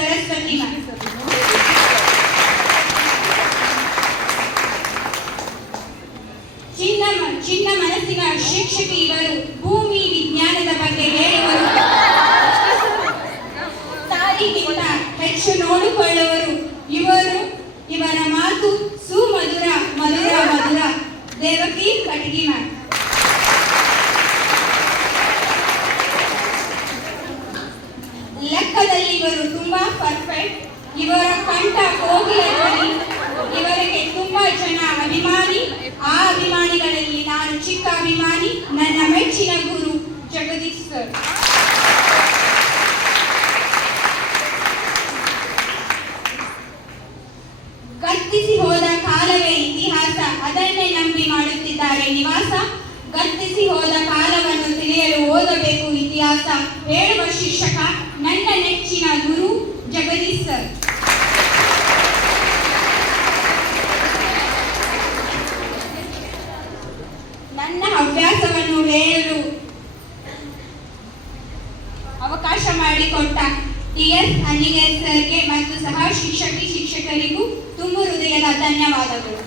Saraswati ma'am. ಚಿನ್ನ ಮನಸ್ಸಿನ ಶಿಕ್ಷಕಿ ಇವರು. ಭೂಮಿ ವಿಜ್ಞಾನದ ಬಗ್ಗೆ ಹೇಳುವರು. ತಾಯಿಗಿಂತ ಹೆಚ್ಚು ನೋಡಿಕೊಳ್ಳುವರು ಇವರು. ಇವರ ಮಾತು ಸುಮಧುರ ಮಧುರ ಮಧುರ. ದೇವಕಿ ಕಟಗಿ ಮ್ಯಾಮ್. ಲೆಕ್ಕದಲ್ಲಿ ಇವರು ತುಂಬಾ ಪರ್ಫೆಕ್ಟ್. ಇವರ ಕಂಠ ಕೋಗಿಲ ಧ್ವನಿ. ಇವರಿಗೆ ತುಂಬಾ ಜನ ಅಭಿಮಾನಿ. ಆ ಅಭಿಮಾನಿಗಳಲ್ಲಿ ನಾನು ಚಿಕ್ಕ ಅಭಿಮಾನಿ. ನನ್ನ ಮೆಚ್ಚಿನ ಗುರು ಜಗದೀಶ್ ಸರ್. ಗತಿಸಿ ಹೋದ ಕಾಲವೇ ಇತಿಹಾಸ, ಅದನ್ನೇ ನಂಬಿ ಮಾಡುತ್ತಿದ್ದಾರೆ ನಿವಾಸ. ಗತಿಸಿ ಹೋದ ಕಾಲವನ್ನು ತಿಳಿಯಲು ಓದಬೇಕು ಇತಿಹಾಸ. ಹೇಳುವ ಶಿಕ್ಷಕ ನನ್ನ ನೆಚ್ಚಿನ ಗುರು ಜಗದೀಶ್ ಸರ್. ನನ್ನ ಹವ್ಯಾಸವನ್ನು ಹೇಳಲು ಅವಕಾಶ ಮಾಡಿಕೊಟ್ಟ ಟಿ.ಎಸ್. ಅನ್ನಿಗೇರ್ ಸರ್ಗೆ ಮತ್ತು ಸಹ ಶಿಕ್ಷಕರಿಗೂ ತುಂಬು ಹೃದಯದ ಧನ್ಯವಾದಗಳು.